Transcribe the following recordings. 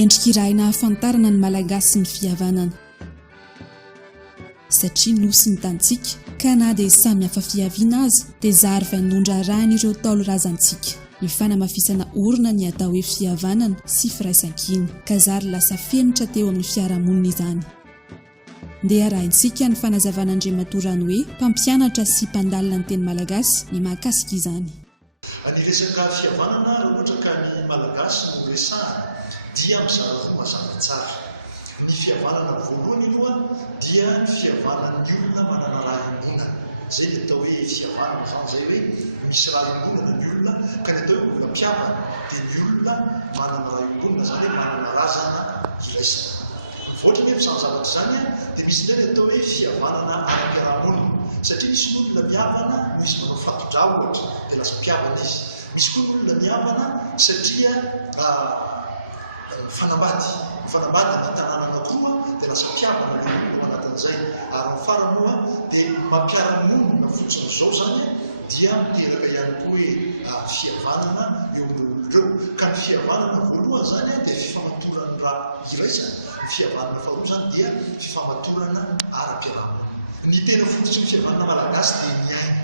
endrika iray nahafantarana ny malagasy ny fihavanana satria nosy ny tantsika ka na dia samy hafa fihaviana azy dia zary vanondra rahan'ireo taolo razantsika ny fanamafisana orona ny atao hoe fihavanana sy firaisan-kina ka zary lasa fenitra teo amin'ny fiarahamonina izany ndeha arahintsika ny fanazavan'Andriamatorany hoe mpampianatra sy mpandalina ny teny malagasy ny mahakasika izany. Ny resaka fihavanana ohatra ka ny malagasy no resahana dia mizara roa mazava tsara. Ny fihavanana voalohany aloha dia ny fihavanan'ny olona manana raha iombonana. Zay ny atao hoe fihavanana izany zay hoe misy raha iombonana ny olona ka ny atao hoe olona mpihavana dia ny olona manana raha iombonana zany hoe manana razana iraisana. Ohatra hoe amin'ny zavatra izany dia misy ilay atao hoe fihavanana ara-piarahamonina satria misy olona mihavana misy manao fato-drà ohatra dia lasa mpihavana izy. Misy koa olona mihavana satria fanambady ny tanàna anankiroa dia lasa mpihavana ilay olona manatin'izay ary ny farany moa dia mampiara-monina fotsiny izao zany dia miteraka ihany koa hoe fihavanana eo amin'ny olon'ireo ka ny fihavanana voalohany zany dia fifamatorana raha iraisana. Ny fihavanana faharoa zany dia fifamatorana ara-piarahamonina. Ny tena fototra ny fihavanana malagasy dia ny aina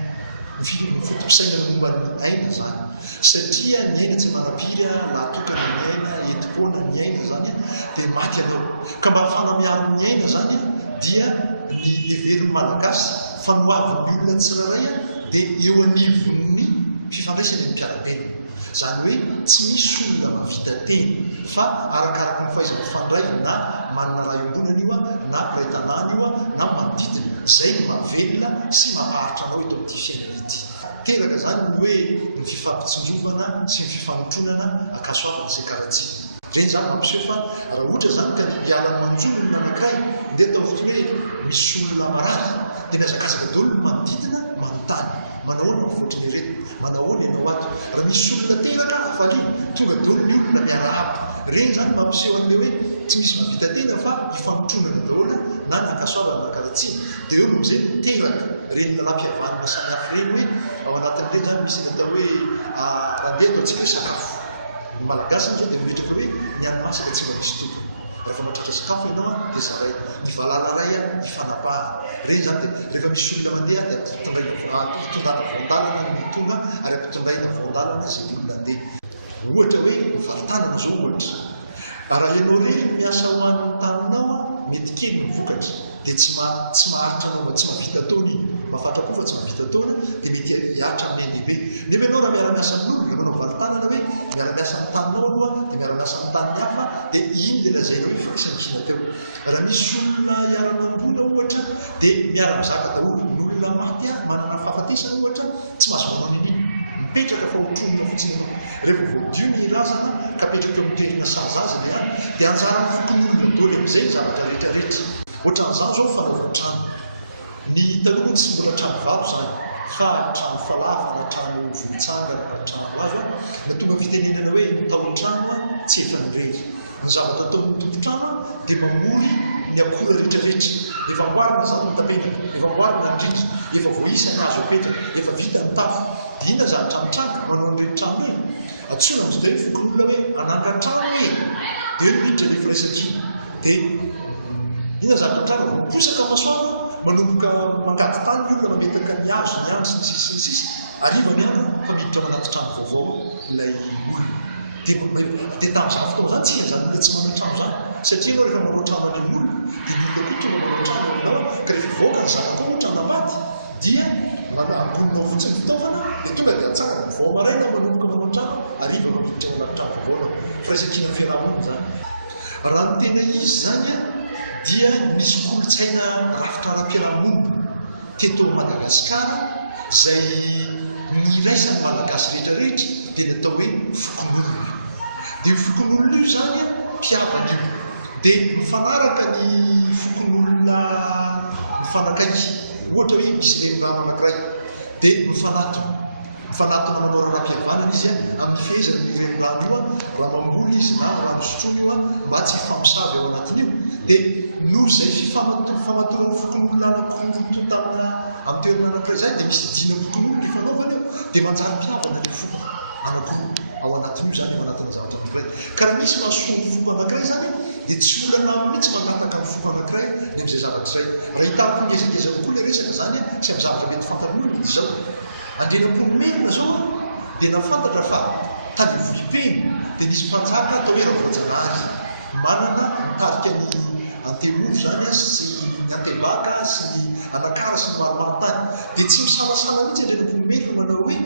ny fotom-pisainana momba ny aina zany satria ny aina tsy manam-pia lahatokana ny aina enti-poana ny aina zany dia maty atao ka mba hafana miaro ny aina zany dia ny heveriny malagasy fanohavan'ny olona tsirairay dia eo anivon'ny fifandraisany ny mpiara-tena zany hoe tsy misy olona mavita teny fa arakaraka ny fahaizana mifandray na manana raha iombonana io na mpiray tanàna io na manodidina zay no mahavelona sy mahaparitra anao eto amin'ity fiainana ity. Teraka zany ny hoe ny fifampitsinjovana sy ny fifanotronana akasoavana izay karatsy reny zany mampiseho fa raha ohatra zany ka miarana manjolona anankiray dia atao ohatry hoe misy olona marary dia miazakazaka daholo ny manodidina manontany manahoana mivoatra ny reto manahoana ianao ato raha misy olona teraka afalio tonga daholo ny olona miarahaba reny zany mampiseho an'ilay hoe tsy misy mavita tena fa hifanotronana daholo na ny akasoavana na karatsy dia eo amin'izay teraka reny lalàm-pihavanana samihafa reny hoe ao anatin'ireny zany misy natao hoe mandeha atao antsika hoe sakafo ny malagasy dia miretraka hoe ny ano-masaka tsy mba misy tompony rehefa matratra sakafo ianao dia zaray ny valala ray hifanapahana reny zany dia rehefa misy olona mandeha dia hitondana voandalana ny tonga ary ampitondraina voandalana izay olona andeha ohatra hoe valitanana zao ohatra raha ianao reny miasa ho an'ny taninao mety kely ny vokatra dia tsy maharitra anao tsy mavita taona iny mahafatra koa fa tsy mavita taona dia mety hiaritra amin'ny lehibe nefa ianao raha miara-miasa amin'olona manao valitanana hoe miara-miasa amin'ny taninao aloha dia miara-miasa amin'ny taniny hafa dia iny dia lazainao hoe firaisan-kina teo. Raha misy olona hiara-mambola ohatra dia miara-mizaka daholo ny olona maty manana fahafatesana ohatra tsy mahazo manao nini mipetraka fa hotronina fotsiny rehefa voadio ny razana ka petraka mitoerina saza azy dia anjara fokon'olona daholo amin'izay zavatra rehetrarehetra. Ohatran'izany zao fanaovan-trano ny taloha tsy mbola trano vato zany fa trano falavana trano volontsanga na trano lava na tonga fitenenana hoe taon-trano tsy efa nirery ny zavatra ataon'ny tompo-trano dia mamory ny akora rehetrarehetra efa amboarina zany ny tapenaka efa amboarina ny rindrina efa voaisana azo apetraka efa vita ny tafo dia inona zany tranotrano manao an'ireny trano iny antsoina amin'izay ny fokon'olona hoe anangan-trano iny dia miditra ny firaisan-kina dia ina zany trano posaka masoana manomboka mangady tany ny olona mametaka ny hazo ny andro sy ny sisy ariva ny andro fa miditra manaty trano vaovao ilay olona dia tamin'izany fotoana zany tsy zany hoe tsy manao trano zany satria ianao rehefa manao trano any olona dia olona koa tonga manao trano aminao ka rehefa voaka ny zanaka ohatra na maty dia amboninao fotsiny fitaovana dia tonga dia atsara vao maraina manomboka manao trano ariva mamiditra manaty trano vaovao firaisan-kina fiarahamonina zany. Raha ny tena izy zany dia misy kolotsaina rafitra ara-piarahamonina teto Madagasikara izay niraisany malagasy rehetrarehetra dia natao hoe fokon'olona. Dia fokon'olona io zany mpiavana io dia mifanaraka ny fokon'olona mifanakay ohatra hoe misy lehilahy anankiray dia mifanatona manao raha-pihavanana izy amin'ny fehezana ny lehilahy io raha mamboly izy na raha misotrono io mba tsy hifamosavy ao anatin'io dia noho izay fifamatorana fokon'olona anankiroa tontana amin'ny toerana anankiray izay dia misy dina fokon'olona ifanaovana io dia manjary mpihavana ny foko anankiroa ao anatin'io zany ao anatin'ny zavatra anankiray ka misy mahasoa foko anankiray zany dia tsy olana mihitsy manaraka ny foko anankiray ny am'izay zavatra izay raha hitako ngezangeza kokoa le resaka zany sy amin'ny zavatra mety fantan'olona izao andrenam-polomelona zao dia nafantatra fa tady volipeny dia nisy mpanjaka atao hoe Ravoajanahary manana mitarika ny antemoro zany sy ny antebaka sy ny anakara sy ny maromaro tany dia tsy misalasala mihitsy andrenam-polomelona manao hoe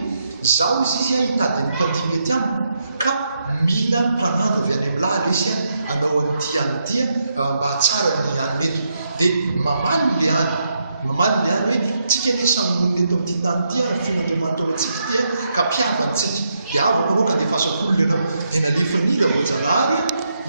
zaho izy hitady ny mpandimy ety amiko ka mila mpanana avy any amin'ny laly izy anao an'tia mba hatsara ny anymety dia mamaly le any hoe tsika ne samy monina eto amin'ity tany ity finandriamanitao antsika ity ka mpiavantsika dia avo manao ka nefasak'olona ianao enalefany Ravoajanahary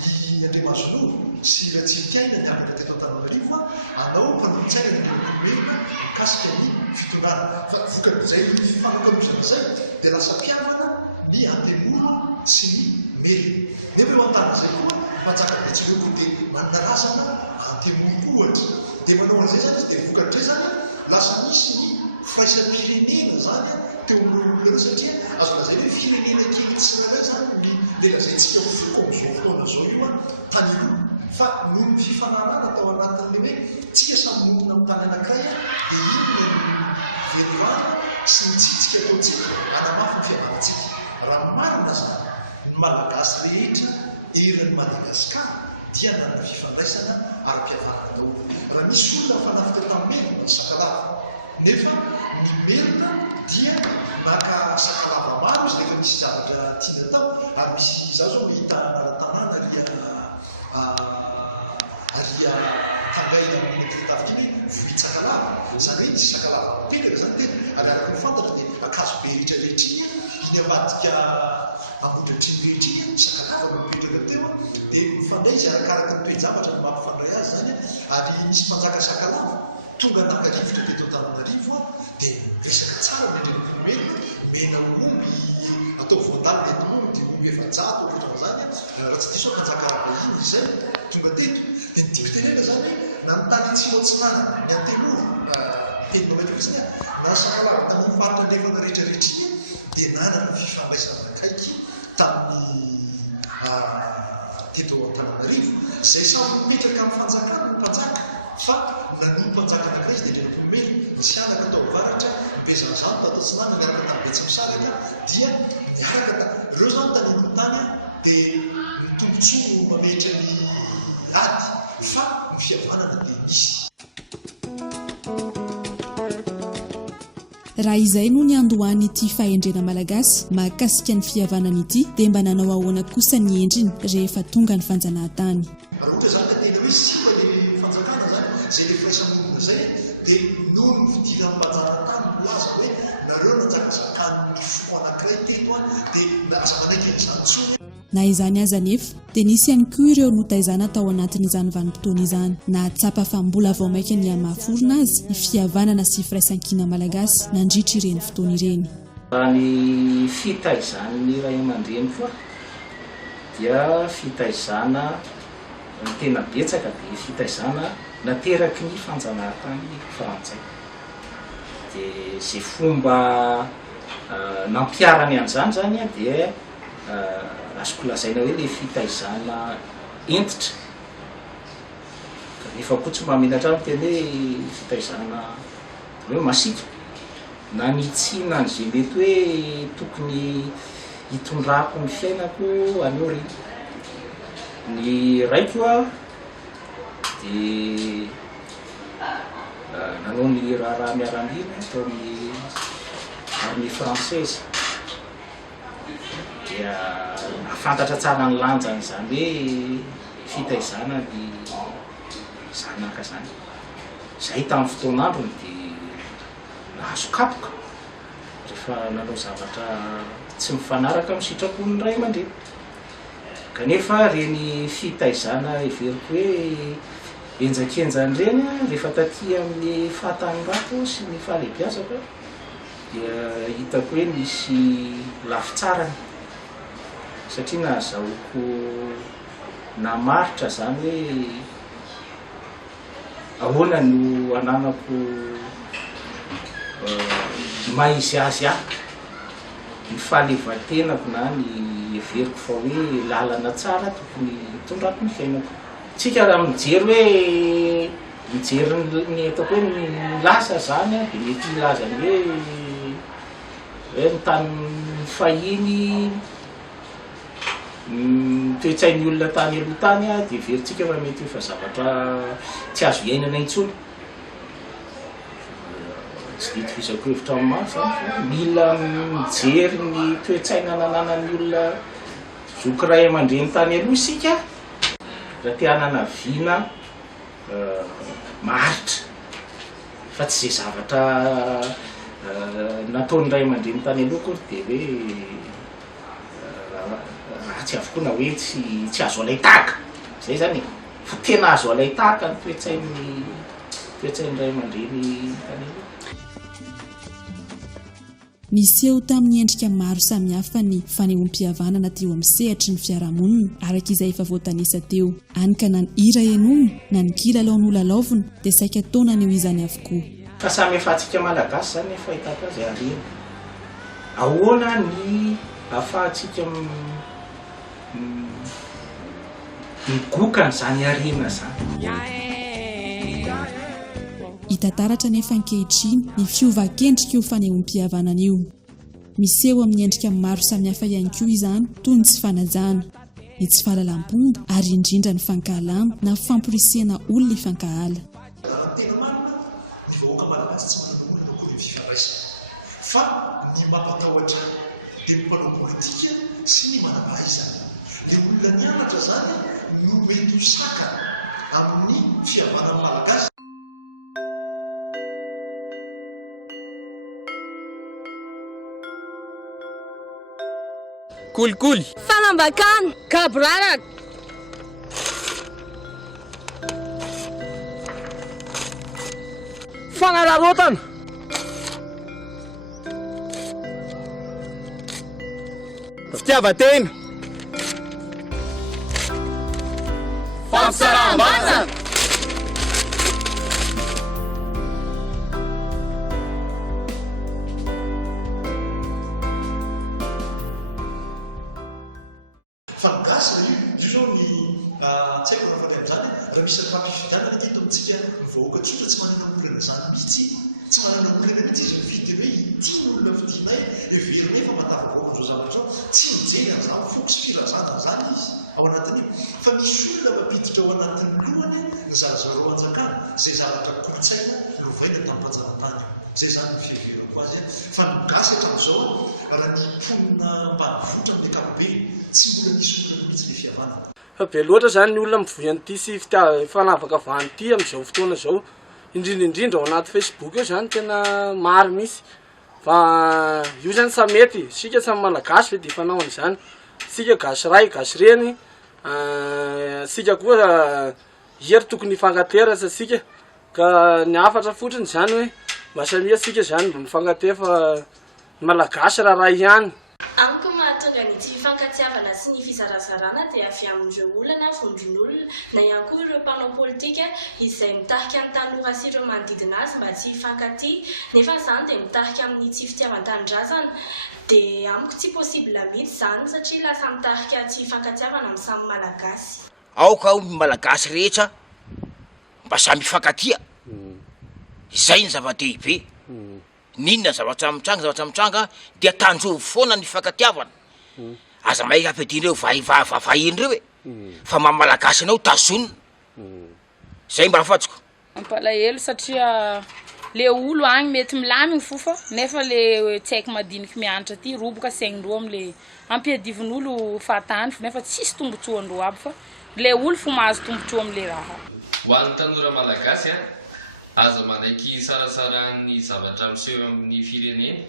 i Andriamazonoro sy Ratsifikaina ny avaka teto Antananarivo anao mpanamotsaina ny olombelona mikasika ny fitondrana fa vokan'izay fifanakalozana zay dia lasa mpiavana ny antemoro sy ny mely nefa eo an-tany zay koa manjaka betsika koa dia manana razana antemoro koa ohatra dia manao an'izay zany izy dia vokan'izay zany lasa misy ny firaisam-pirenena zany teo amin'olona ireo satria azo lazay hoe firenena kely tsirairay zany le lazayntsika foko amin'izao fotoana zao io tany io fa noho ny fifanarana atao anatin'le hoe tsika samy monina amin'ny tany anankiray dia iny ny velivana sy nitsitsika ataontsika anamafy ny fihavanantsika raha marina zany ny malagasy rehetra eran'ny Madagasikara dia nanana fifandraisana ara-pihavanana daholo raha misy olona fanafika tamin'ny melona ny sakalava nefa ny melona dia maka sakalava maro izy rehefa misy zavatra tiana tao ary misy za zao mahita ara-tanàna aria hangaina amin'ny tafitiny vohit-sakalava zany hoe misy sakalava mapetraka zany dia agaraka ny fantatra dia akazo be rehetrarehetra iny avadika amodratriny rehetra iny sakalava mapetraka teo dia mifandray izy arakaraka ny toe-javatra ny mampifandray azy zany ary misy mpanjaka sakalava tonga nakarivotra teto Antananarivo dia resaka tsara ny andrenam-polomelona mena omby atao voandalo mety omby omby efa-jato ohatrany zany raha tsy diso mpanjaka vahiny izay tonga teto dia ny dikitenena zany na mitany tsimo atsinana ny antemoro teny mametraka izany na sakalava tamin'ny faritra nefana rehetrarehetra iny dia nanana fifandraisana akaiky tamin'ny teto Antananarivo zay samy mipetraka amin'ny fanjakana ny mpanjaka fa nanompo mpanjaka anankiray izy dia andrenam-polomelona nisy anaka atao varatra mipezan'izany atao tsinana miaraka tamin'ny betsy misaraka dia miaraka ireo zany tanimony tany dia mitombotsoa mametra ny ady fa ny fihavanana dia misy. Raha izay no ny andohany ity fahendrena malagasy mahakasika ny fihavanana ity dia mba nanao ahoana kosa ny endriny rehefa tonga ny fanjanahantany. Raha ohatra zany ka tena hoe sipa le fanjakana zany zay le firaisamonina zay dia noho ny fidiran'ny mpanjanahantany milaza hoe nareo nanjakazakany foko anankiray teto dia aza manaiky izany tsoa. Na izany aza nefa dia nisy ihany koa ireo notaizana tao anatin'izany vanim-potoana izany nahatsapa fa mbola vao maika ny hamaforona azy ny fihavanana sy firaisan-kina malagasy nandritra ireny fotoana ireny. Ny fitaizan'ny ray aman-dreny koa dia fitaizana tena betsaka dia fitaizana nateraky ny fanjanahantany frantsay dia zay fomba nampiarany an'izany zany dia azoko lazaina hoe le fitaizana entitra nefa koa tsy mahaminatra ny teny hoe fitaizana hoe masika na nitsina an'izay mety hoe tokony hitondrako ny fiainako aneo reny. Ny raiko dia nanao ny raharaha miaramila tao amin'ny armée française dia afantatra tsara ny lanjany zany hoe fitaizana ny zanaka zany. Zay tamin'ny fotoan'androny dia nahazo kapoka rehefa nanao zavatra tsy mifanaraka amin'ny sitrapon'ny ray aman-dreny. Kanefa reny fitaizana everiko hoe enjakenjany reny rehefa taty amin'ny fahatany rato sy ny fahalehibiazako dia hitako hoe misy lafitsarany satria nahazahoako namaritra zany hoe ahoana no ananako maizy azy ny fahaleovantenako na ny veriko fa hoe lalana tsara tokony tondrako ny fiainako. Tsika raha mijery hoe mijery ny ataoko hoe ny lasa zany a, dia mety ilazany hoe mitany fahiny toe-tsain'ny olona tany aloha tany a, dia veritsika fa mety fa zavatra tsy azo iainana intsony. Tsy dito fisako hevitra maro zany fa mila mijery ny toe-tsaina nananan'ny olona zoky ray aman-dreny tany aloha isika raha te hananaviana maritra, fa tsy zay zavatra nataon'ny ray aman-dreny tany aloha kory dia hoe ratsy avokoa na hoe tsy azo alay tahaka zay zany e, fa tena azo alay tahaka ny toe-tsain'ny ray aman-dreny tany aloha. Niseho tamin'ny endrika maro samihafa ny fanehoam-pihavanana teo amin'ny sehatry ny fiarahamonina araka izay efa voatanisa teo, hany ka na ny hira enomy na ny kilalaon'olalaovina dia saika taona ny ho izany avokoa. Fa samy ahafahantsika malagasy zany fahitako azy ariana. Ahoana ny ahafahantsika migokana zany ariana zany. Hitantaratra nefa ankehitriny ny fiovan-kendrika io fanehoam-pihavanana io. Miseho amin'ny endrika maro samihafa ihany koa izany, toy ny tsy fanajana, ny tsy fahalalam-pomba ary indrindra ny fankahalama na famporisihana olona ifankahala. Tena marina ny vahoaka malagasy tsy manana olona koa ny fifandraisana, fa ny mampatahotra dia ny mpanao politika sy ny manam-pahaizana. Ny olona nianatra zany no mety ho saka amin'ny fihavanana malagasy. Kolikoli, fanambakana, kabrarak, fanararotana, fitiavatena, fampisaram-bazana. Fa gasina io zao ny tsy haiko raha fanay amin'izany raha misy fampifidianana teto amintsika vahoaka tsotra tsy manana olana zany mihitsy, tsy manana olana mihitsy izy mividy hoe ity ny olona vidinay everina efa matavavoaka zao zavatra zao, tsy mijery an'izany foko sy firazana zany izy ao anatiny. Fa misy olona mampiditra ao anatin'ny lohany ny zarazarao anjakana zay zavatra kolotsaina lovaina tamin'ny mpanjanantany. Zay zany ny fiheverako azy fa ny gasy hatramin'izao raha ny mponina ambanivohitra amin'ny ankapobeny tsy mbola nisy olana mihitsy ny fihavanana. Fa be loatra zany ny olona mivoy an'ity sy fanavaka vanity amin'izao fotoana zao, indrindraindrindra ao anaty Facebook eo zany tena maro misy. Fa io zany sa mety sika samy malagasy dia fanao an'izany, sika gasy ray gasy reny, sika koa hery tokony hifankaterasa sika, ka ny hafatra fotsiny zany hoe mba samia sika zany mba mifankatefa malagasy raha ihany. Amiko mahatonga ny tsy fifankatiavana sy ny fizarazarana dia avy amin'ireo olona vondron'olona na ihany koa ireo mpanao politika izay mitarika ny tanora sy ireo manodidina azy mba tsy hifankatia, nefa izany dia mitarika amin'ny tsy fitiavan-tanindrazana. Dia amiko tsy possible mihitsy zany satria lasa mitarika tsy fifankatiavana amin'ny samy malagasy. Aoka ny malagasy rehetra mba samy hifankatia, izay ny zava-dehibe. Ninona zavatra mitranga dia tanjovo foana ny fifankatiavana. Aza maika ampidireo vahiny reo fa mamalagasy anao tazonina. Zay mba afatsiko. Mampalahelo satria le olo agny mety milamigny fofa nefa le tsy haiko madiniky mianatra ty roboka saigny-ndreo am'le ampiadivin'olo fahatany nefa tsisy tombotsoan-dreo aby fa le olo fo mahazo tombotsoa am'le raha. Ho an'ny tanora malagasy aza manaiky sarasara ny zavatra miseho amin'ny firenena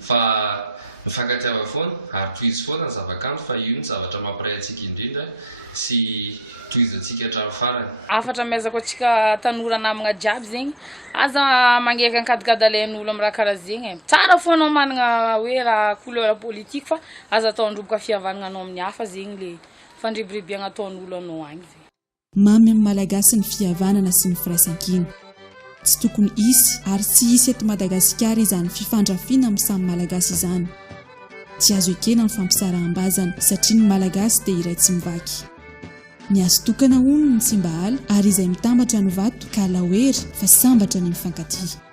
fa mifankatiava foana ary tohizo foana ny zavakanto fa io ny zavatra mampiray antsika indrindra sy tohizo antsika hatramin'ny farany. Afatra miazako antsika tanora namagna jiaby zegny aza magnerika ankadikady alain'olo amin'ny raha karaha zegny. Tsara foana managna hoe raha couleur politique fa aza ataon-droboka fihavanana anao amin'ny hafa zegny le fandribiribiagna ataon'olo anao agny zegny. Mamy amin'ny malagasy ny fihavanana sy ny firaisan-kina. Tsy tokony hisy ary tsy hisy eto Madagasikara izany fifandrafiana amin'ny samy malagasy izany. tsy azo ekena ny fampisaraham-bazana satria ny malagasy dia iray tsy mivaky. Ny azo tokana hono ny tsy mba hala ary izay mitambatra ny vato ka lahoery fa sambatra ny mifankatia.